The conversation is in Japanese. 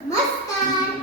नमस्कार